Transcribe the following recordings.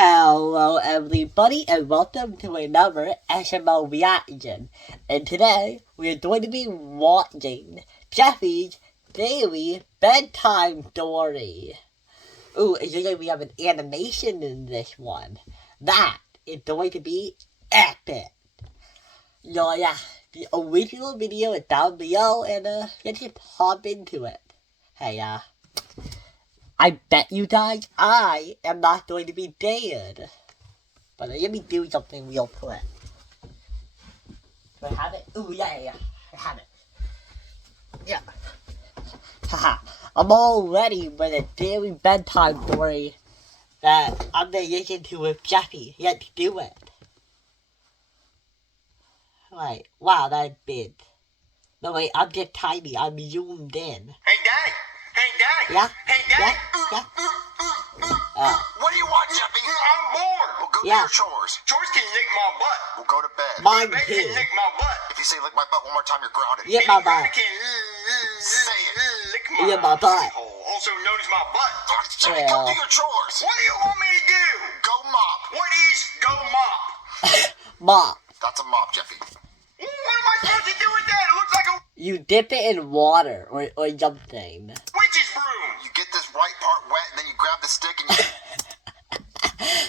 Hello everybody and welcome to another SML reaction. And today we are going to be watching Jeffy's daily bedtime story. Ooh, and today we have an animation in this one. That is going to be epic. So yeah, the original video is down below and let's just hop into it. Hey I bet you guys I am not going to be dead. But let me do something real quick. Do I have it? Ooh, yeah. I have it. Yeah. Haha. I'm all ready with a daily bedtime story that I'm going to listen to with Jeffy. Let's do it. Wait, wow, that's big. No, wait, I'm just tiny. I'm zoomed in. Hey, Daddy! Hey, Daddy! Yeah? Hey, Daddy! Yeah? What do you want, Jeffy? I'm bored! We'll go do your chores. Chores can lick my butt. We'll go to bed. Mine Bed too. can lick my butt. If you say lick my butt one more time, you're grounded. Lick my butt. Can say it. Lick my butt. Also known as my butt. Yeah. Jeffy, go do your chores. What do you want me to do? Go mop. What is go mop? Mop. That's a mop, Jeffy. What am I supposed to do with that? It looks like a You dip it in water or something. witch's broom. You get this right part wet, and then you grab the stick and you...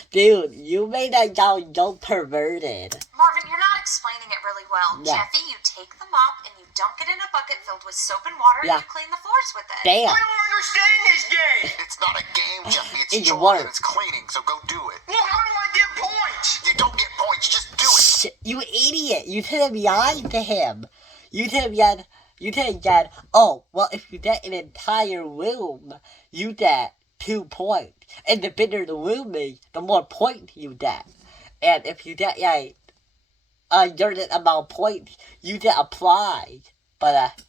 Dude, you made that sound so perverted. Marvin, you're not explaining it really well. Yeah. Jeffy, you take the mop and you dunk it in a bucket filled with soap and water Yeah. and you clean the floors with it. Damn. I don't understand this game. It's not a game, Jeffy. It's It's chores work. and it's cleaning, so go do it. Well, how do I get points? You don't get points. You just do it. Shit, you idiot. You should have lied to him. You should have said, oh, well, if you get an entire room, you get 2 points. And the bigger the room is, the more points you get. And if you get, like, a certain amount of points, you get a prize. But,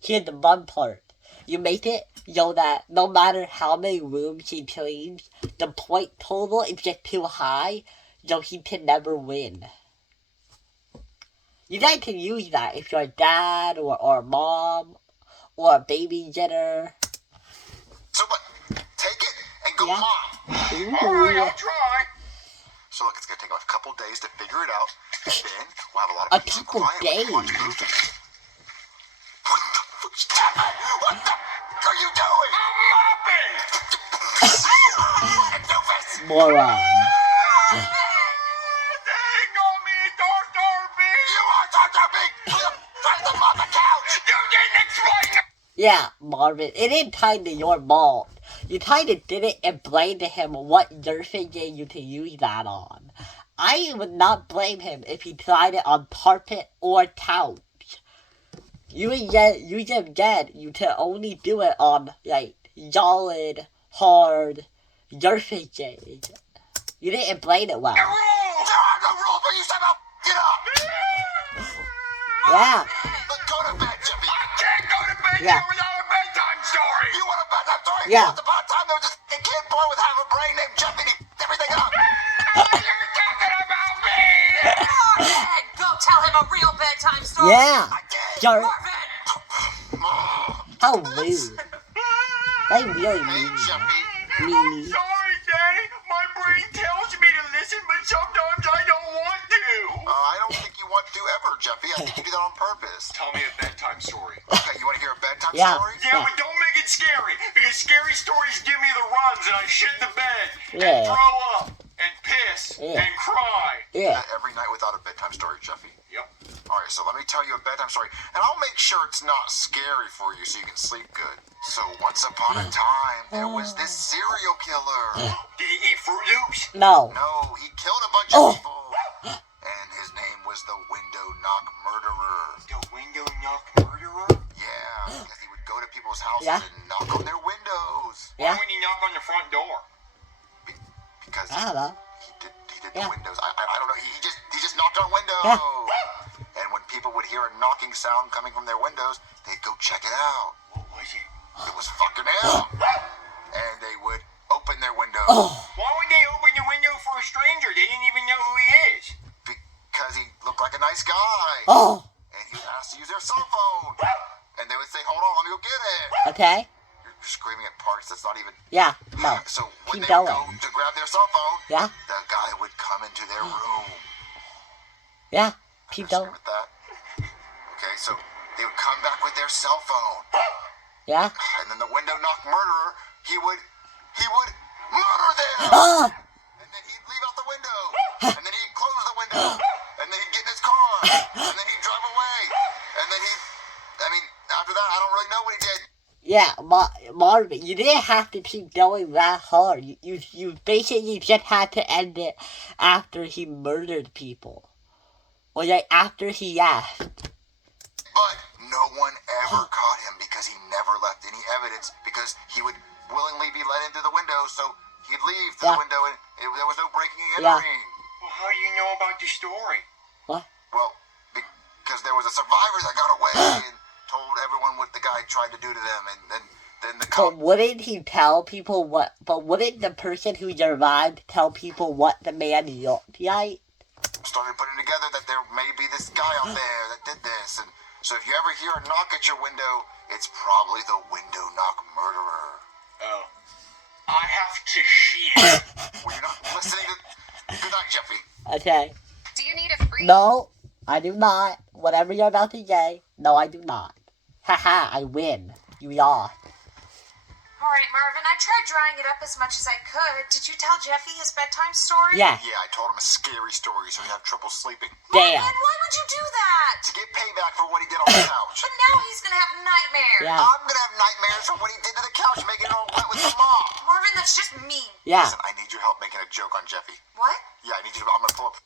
here's the fun part. You make it so that no matter how many rooms he cleans, the point total is just too high, so he can never win. You guys can use that if you're a dad or a mom or a babysitter. So, but take it and go Yeah. mop. Ooh. Alright, I'll try. So, look, it's going to take a couple days to figure it out. And then we'll have a lot of A peace and couple quiet. when we days? watch movies. What the fuck are you doing? I'm mopping! Doofus! Moron. Dang on me, Tard Tard Binks! You are Tard Tard Binks! Try to mop the couch! You didn't explain it! Yeah, Marvin, it ain't tied to your fault. You kinda did it and blamed him what surfing game you can use that on. I would not blame him if he tried it on carpet or couch. You just said you can only do it on, like, solid, hard, surfing games. You didn't blame it well. The rules! There are no rules for you, Samuel! Get up! Yeah. But go to bed, Jeffy! I can't go to bed Yeah. here without a bedtime story! You want a bedtime story? Yeah. Once upon a time, there was this kid born with half a brain named Jeffy, and he f***ed everything up! You're talking about me! Marvin, go tell him a real bedtime story. Yeah. I did! Sorry. Marvin! How rude. They really Hey, mean. Jeffy! Meanie. Sorry, Daddy! My brain tells me to listen, but sometimes I don't want to! I don't think you want to ever, Jeffy. I think you do that on purpose. Tell me a bedtime story. Okay, you want to hear a bedtime Yeah. story? Yeah. But don't make it scary, because scary stories give me the runs, and I shit the bed, Yeah. and throw up, and piss, Yeah. and cry. Yeah. Every night without a bedtime story, Jeffy. Yep. Alright, so let me tell you a bedtime story, and I'll make sure it's not scary for you so you can sleep good. So once upon a time, there was this serial killer. Did he eat Fruit Loops? No. No, he killed a bunch Oh. of people. And his name was the Window Knock Murderer. The Window Knock Murderer? Yeah, because he would go to people's houses Yeah. and knock on their windows. Yeah. Why would he knock on the front door? Because I don't know. he did Yeah. the windows. I don't know. He just knocked on windows. Yeah. And when people would hear a knocking sound coming from their windows, they'd go check it out. What was it? It was fucking him. And they would open their window. Oh. Why would they open the window for a stranger? They didn't even know who he is. Because he looked like a nice guy. Oh. And he would ask to use their cell phone. And they would say, hold on, let me go get it. Okay. You're screaming at parts that's not even... Yeah, no. So when Keep they would go going. to grab their cell phone, Yeah, the guy would come into their room. yeah. Keep Understand going. with that? Okay, so they would come back with their cell phone. Yeah. And then the window knock murderer, he would murder them! Oh! And then he'd leave out the window. And then he'd close the window. And then he'd get in his car. And then he'd drive away. And then after that, I don't really know what he did. Yeah, Marvin, you didn't have to keep going that hard. You basically just had to end it after he murdered people. Or like after he left. But no one ever caught him because he never left any evidence because he would willingly be let in through the window, so he'd leave through the window and there was no breaking and entering. Well, how do you know about the story? What? Well, because there was a survivor that got away and told everyone what the guy tried to do to them, and then the cop... But wouldn't he tell people what... But wouldn't the person who survived tell people what the man looked like? started putting together that there may be this guy out there that did this, and so if you ever hear a knock at your window, it's probably the window knock murderer. Oh. I have to shit. Well, you're not listening to... Good night, Jeffy. Okay. Do you need a free? No, I do not. Whatever you're about to say, no, I do not. Haha, I win. You lost. Alright, Marvin, I tried drying it up as much as I could. Did you tell Jeffy his bedtime story? Yeah. Yeah, I told him a scary story so he'd have trouble sleeping. Damn. Marvin, why would you do that? To get payback for what he did on the couch. But now he's gonna have nightmares. Yeah. I'm gonna have nightmares from what he did to the couch, making it all wet with the mop. Marvin, that's just mean. Yeah. Listen, I need your help making a joke on Jeffy. What? Yeah, I need you to... I'm gonna pull up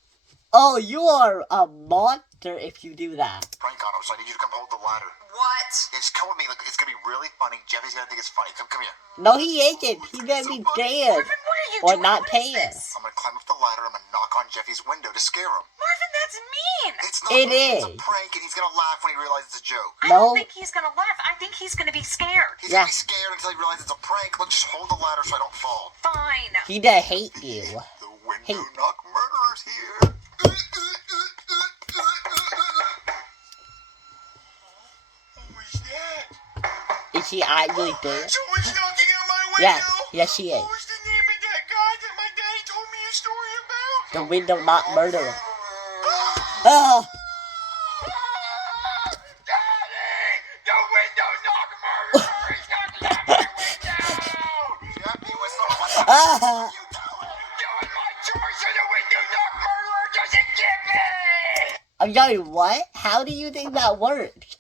Oh, you are a monster if you do that. a prank on him, so I need you to come hold the ladder. What? Yeah, just come with me. Look, it's gonna be really funny. Jeffy's gonna think it's funny. Come here. No, he ain't. He's gonna be dead. Marvin, what are you Or doing? not What is paying. this? I'm gonna climb up the ladder. I'm gonna knock on Jeffy's window to scare him. Marvin, that's mean. It's not. It It's is. a prank, and he's gonna laugh when he realizes it's a joke. I No. don't think he's gonna laugh. I think he's gonna be scared. He's Yeah. gonna be scared until he realizes it's a prank. Look, just hold the ladder so I don't fall. Fine. He does hate you. The window Hey. knock murderer's here. Who's that? Is he actually dead? Someone's knocking at my window. Yes. Yes, he is. What was the name of that guy that my daddy told me a story about? The window not murderer. Oh, Daddy! The window knock murderer is knocking at my window! Jeffy, what's the... ah. you doing? Doing my chores so the window knock murderer doesn't get me! I'm sorry, what? How do you think that works?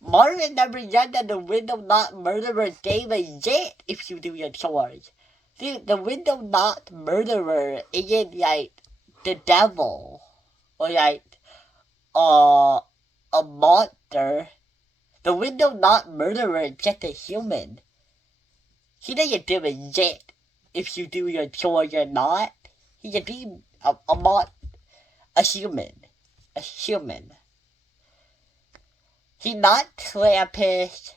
Marvin never said that the window not murderer gave a shit if you do your chores. Dude, the window not murderer isn't like the devil. Or like a monster. The window not murderer is just a human. He doesn't give a shit if you do your chores or not. He can be a human. A human. He's not Krampus.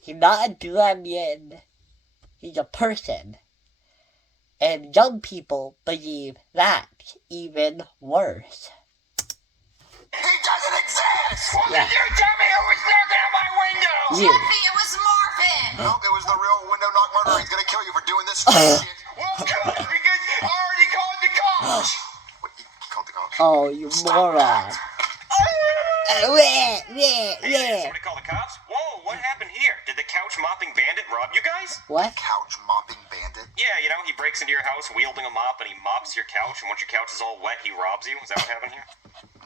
He's not a gremlin. He's a person. And young people believe that's even worse. He doesn't exist! Well, Yeah. then you tell me who was knocking at my window! You. Jeffy, it was Marvin. Nope, it was the real window knock murderer. He's gonna kill you for doing this shit. Well, good, because I already called the cops! What, he called the cops? Oh, you moron. Somebody call the cops? Whoa, what happened here? Did the couch mopping bandit rob you guys? What? Couch mopping bandit? Yeah, you know, he breaks into your house wielding a mop and he mops your couch, and once your couch is all wet, he robs you. Is that what happened here?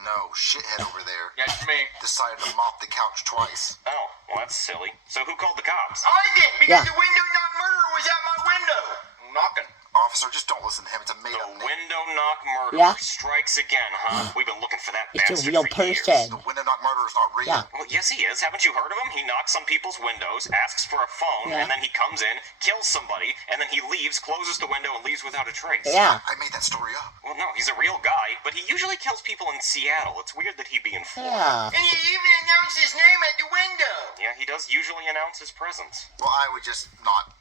No, shithead over there. That's me. Decided to mop the couch twice. Oh, well, that's silly. So who called the cops? I did, because Yeah. the window knock murderer was at my window! Knocking. Officer, just don't listen to him. It's a The made-up name. window knock murderer Yeah. strikes again, huh? We've been looking for that It's a bastard real for years. person. The window knock murderer's not real. Yeah. Well, yes, he is. Haven't you heard of him? He knocks on people's windows, asks for a phone, Yeah. and then he comes in, kills somebody, and then he leaves, closes the window, and leaves without a trace. Yeah. I made that story up. Well, no, he's a real guy, but he usually kills people in Seattle. It's weird that he'd be in Florida. Yeah. And he even announced his name at the window! Yeah, he does usually announce his presence. Well, I would just not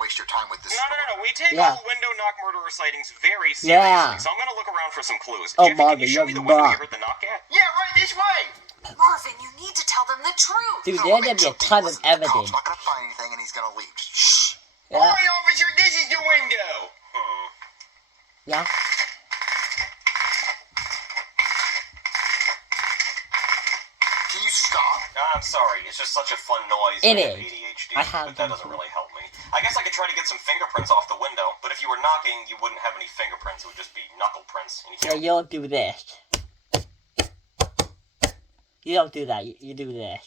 waste your time with this story. No. We take Yeah. all window knock murderer sightings very seriously. Yeah. So I'm gonna look around for some clues. Oh, Jeffy, can Marvin, you show me you're the window wrong. you heard the knock at? Yeah, right this way! Marvin, you need to tell them the truth. Dude, No, there's make gonna be a Jeffy ton of listen. The cop's evidence. not gonna find anything, and he's gonna leave. Just shh. Yeah. Hi, officer, this is the window. Yeah. Can you stop? I'm sorry, it's just such a fun noise. It I have is. ADHD, I have but that them doesn't too. really help me. I guess I could try to get some fingerprints off the window, but if you were knocking, you wouldn't have any fingerprints. It would just be knuckle prints. And you So can't you'll do this. You don't do that. You do this.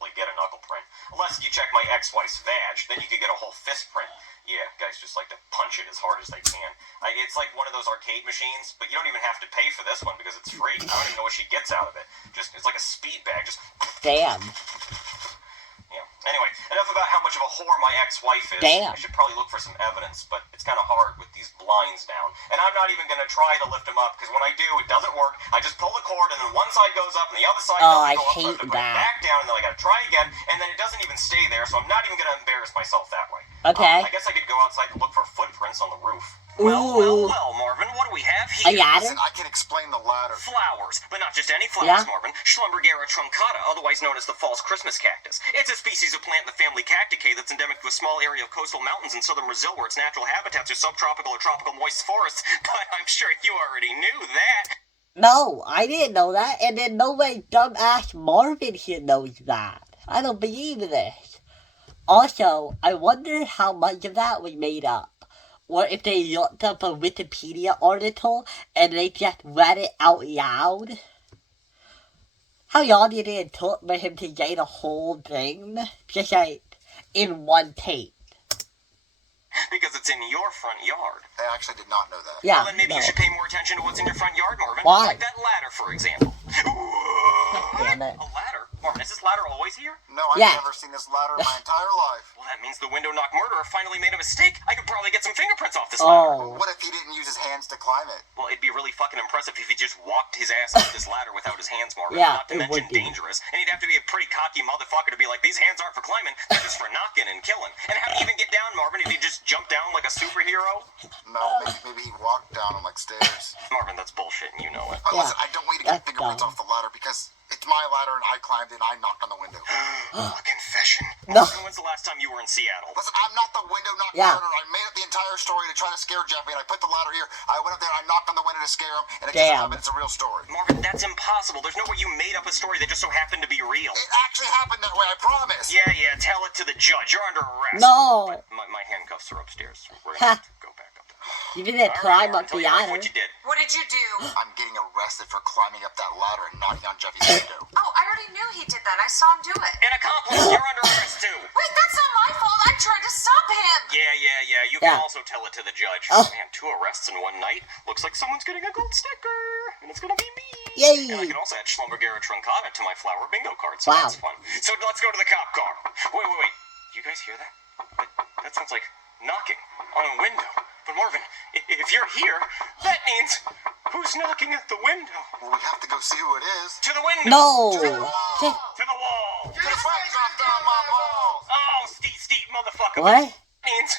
really get a knuckle print. Unless you check my ex-wife's vag, then you could get a whole fist print. Yeah, guys just like to punch it as hard as they can. It's like one of those arcade machines, but you don't even have to pay for this one because it's free. I don't even know what she gets out of it. It's like a speed bag. Just Damn. yeah. Anyway, enough about how much of a whore my ex-wife is. Damn. I should probably look for some evidence, but it's kind of hard with these blinds down. And I'm not even going to try to lift them up, because when I do, it doesn't work. I just pull the cord, and then one side goes up, and the other side Oh, doesn't I go up. So I hate have to put it that. back down, and then I got to try again, and then it doesn't even stay there, so I'm not even going to embarrass myself that way. Okay. I guess I could go outside and look for footprints on the roof. Ooh. Well, Marvin, what do we have A here? ladder? Listen, I can explain the ladder. Flowers, but not just any flowers, Yeah. Marvin. Schlumbergera truncata, otherwise known as the false Christmas cactus. It's a species of plant in the family Cacticae that's endemic to a small area of coastal mountains in southern Brazil where its natural habitats are subtropical or tropical moist forests. But I'm sure you already knew that. No, I didn't know that, and then no way dumbass Marvin here knows that. I don't believe this. Also, I wonder how much of that was made up. Or if they looked up a Wikipedia article and they just read it out loud. How long did it took for him to get the whole thing? Just like, in one take. Because it's in your front yard. I actually did not know that. Yeah, Well, then maybe no. you should pay more attention to what's in your front yard, Marvin. Why? Like that ladder, for example. Damn it. A ladder? Marvin, is this ladder always here? No, I've Yeah. never seen this ladder in my entire life. Well, that means the window knock murderer finally made a mistake. I could probably get some fingerprints off this ladder. Oh. What if he didn't use his hands to climb it? Well, it'd be really fucking impressive if he just walked his ass up this ladder without his hands, Marvin. Yeah, Not to it mention would be. dangerous. And he'd have to be a pretty cocky motherfucker to be like, these hands aren't for climbing, they're just for knocking and killing. And how do you even get down, Marvin? Did he just jump down like a superhero? No, maybe he walked down on like stairs. Marvin, that's bullshit, and you know it. Yeah, Listen, I don't want you to get that's fingerprints dumb. off the ladder because it's my ladder and I climbed it and I knocked on the window. A confession. No. Marvin, when's the last time you were in Seattle? Listen, I'm not the window knock Yeah. murderer. I made up the entire story to try to scare Jeffy and I put the ladder here. I went up there and I knocked on the window to scare him and it just Damn. happened. It's a real story. Marvin, that's impossible. There's no way you made up a story that just so happened to be real. It actually happened that way, I promise. Yeah, tell it to the judge. You're under arrest. No. But my handcuffs are upstairs. We're Ha. gonna have to go back up there. You didn't All climb Marvin, up tell the your wife ladder. what you did. What did you do? I'm getting arrested for climbing up that ladder and knocking on Jeffy's window. Oh, I already knew he did that. I saw him do it. An accomplice, you're under arrest too. Wait, that's not my fault. I tried to stop him. Yeah. You can Yeah. also tell it to the judge. Oh. Man, 2 arrests in one night. Looks like someone's getting a gold sticker. And it's gonna be me. Yay. And I can also add Schlumbergera truncata to my flower bingo card, so Wow. that's fun. So let's go to the cop car. Wait. You guys hear that? That sounds like knocking on a window. But Marvin, if you're here, that means who's knocking at the window? Well, we have to go see who it is. To the window. No. To the wall. Get his legs off down my balls! Oh, steep, motherfucker. What? That means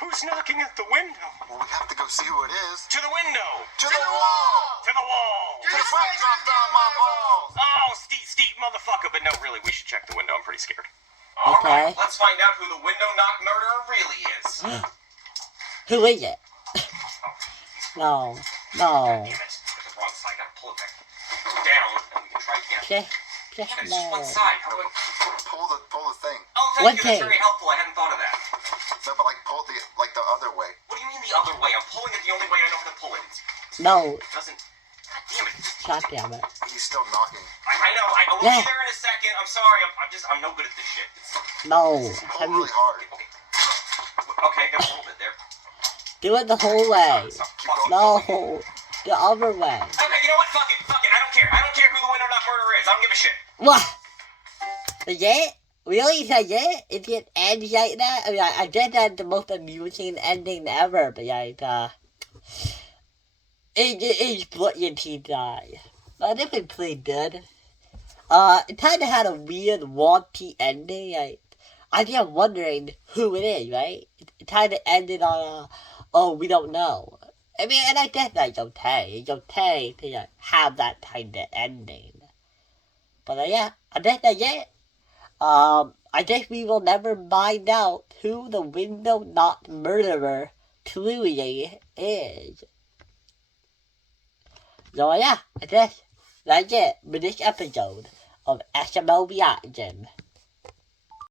who's knocking at the window? Well, we have to go see who it is. To the window. To the wall! To the wall. Get his legs off down my balls! Oh, steep, motherfucker. But no, really, we should check the window. I'm pretty scared. Okay. Alright, let's find out who the window knock murderer really is. Who is it? No. Damn it. It's the wrong side. I gotta pull it back down, and we can try again. Just Damn it, it's just one no. side. How do I... Pull the thing. Oh, What thank you. That's thing? very helpful. I hadn't thought of that. No, but like pull the other way. What do you mean the other way? I'm pulling it the only way I know how to pull it. No. It doesn't... God damn it. God damn it. He's still knocking. I know. I will Yeah. be there in a second. I'm sorry. I'm no good at this shit. No. Pull Have you really hard. Okay, got a little bit there. do it the whole way? Keep going. No. The other way. Okay, you know what? Fuck it. I don't care. I don't care who the window knock murderer is. I don't give a shit. What? Is it? Really? Is that it? Is it ends like that? I mean, I guess that's the most amusing ending ever, but like, it's brilliant he died. But it was pretty good. It kind of had a weird, wonky ending. Like, I kept wondering who it is, right? It kind of ended on oh, we don't know. I mean, and I guess that's okay. It's okay to have that kind of ending. But yeah, I guess that's it. I guess we will never find out who the window knocked murderer truly is. So yeah, I guess that's it for this episode of SML Reaction.